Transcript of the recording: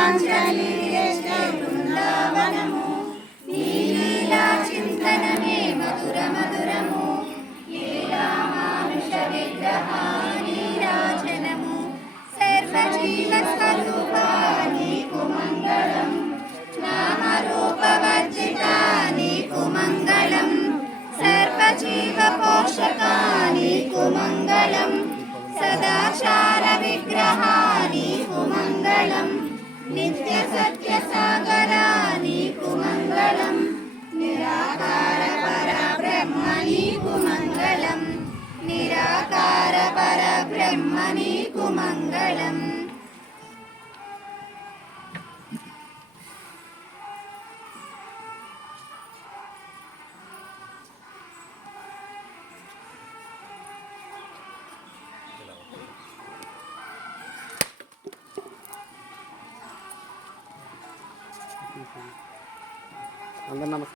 మనోవాంఛనీయతే బృందావనము నీ లీలా చింతనమే మధుర మధురము లీలా మానుష విగ్రహ నీరాజనము సర్వజీవ స్వరూప నీకు మంగళం నామరూపవర్జిత నీకు మంగళం సర్వజీవ పోషక నీకు మంగళం సదాచార విగ్రహ నీకు మంగళం నిత్య సత్య సాగర నీకు మంగళం నిరాకార పరబ్రహ్మ నీకు మంగళం నిరాకార పరబ్రహ్మ నీకు మంగళం. అందరూ నమస్కారం.